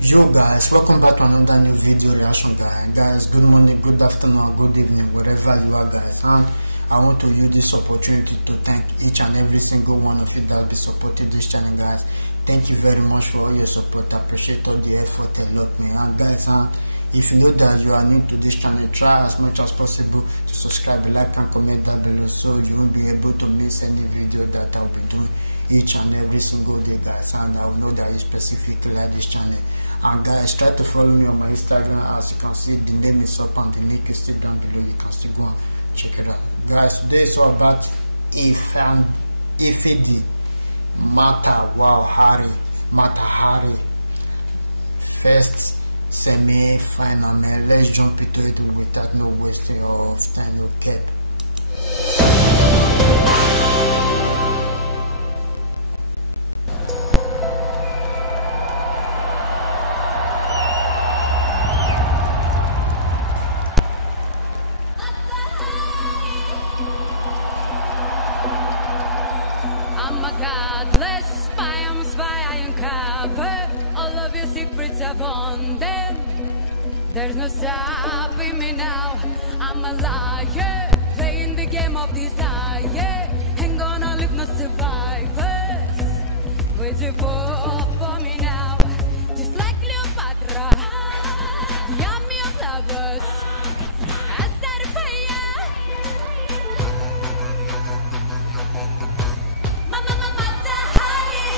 Yo guys, welcome back to another new video reaction guys. Good morning, good afternoon, good evening, wherever you are guys. And I want to use this opportunity to thank each and every single one of you that be supporting this channel guys. Thank you very much for all your support. I appreciate all the effort a lot man. And guys, if you know that you are new to this channel, try as much as possible to subscribe, like and comment down below so you won't be able to miss any video that I'll be doing each and every single day guys. And I will know that you specifically like this channel. And guys, try to follow me on my Instagram. As you can see, the name is up and the link is still down below. You can still go and check it out guys. Today is all about Ifedi Matahari first semi-final man. Let's jump into it without no wasting of time, no cap. There's no stopping me now. I'm a liar, playing the game of desire. Ain't gonna leave no survivors. Waiting for me now. Just like Cleopatra, the army of lovers. I started fire. Mama, Matahari.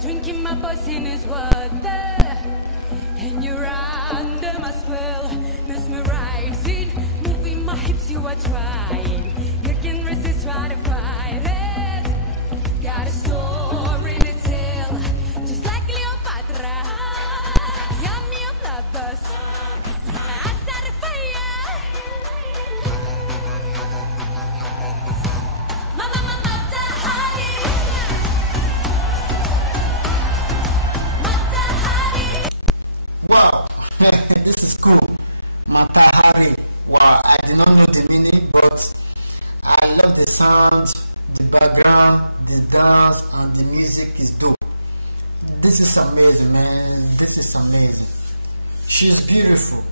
Drinking my poisonous water, and you're under my spell, mesmerizing, moving my hips. You are trying, you can resist, try to fight it. Got a story to tell, just like Cleopatra. Yummy of lovers, I started fire. Mama, Matahari. Wow, this is cool. Matahari. Wow, I did not know the meaning, but I love the sound, the background, the dance, and the music is dope. This is amazing, man. This is amazing. She's beautiful.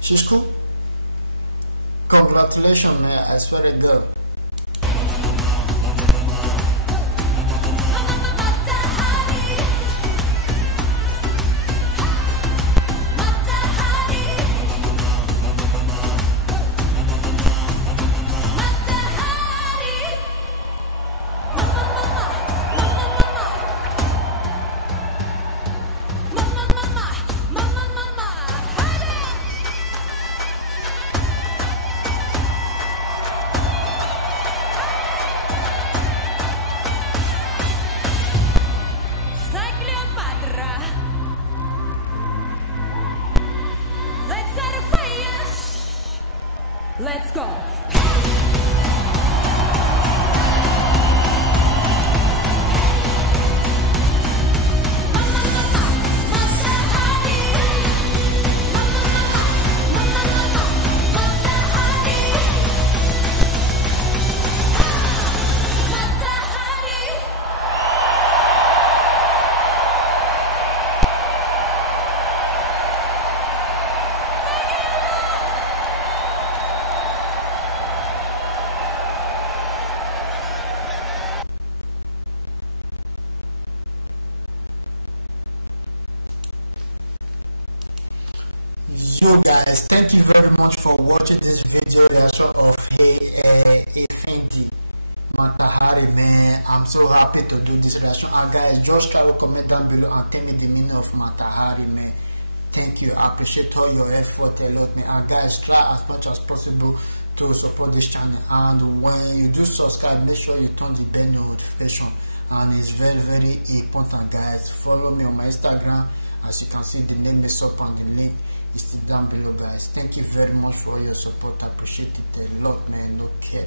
She's cool. Congratulations, man. I swear to God. Let's go. Yo guys, thank you very much for watching this video reaction of Ifedi Matahari, man. I'm so happy to do this reaction. And guys, just try to comment down below and tell me the meaning of Matahari, man. Thank you. I appreciate all your effort a lot, man. And guys, try as much as possible to support this channel. And when you do subscribe, make sure you turn the bell notification. And it's very important, guys. Follow me on my Instagram. As you can see, the name is up and the link is still down below, guys. Thank you very much for all your support. I appreciate it a lot, man. No cap.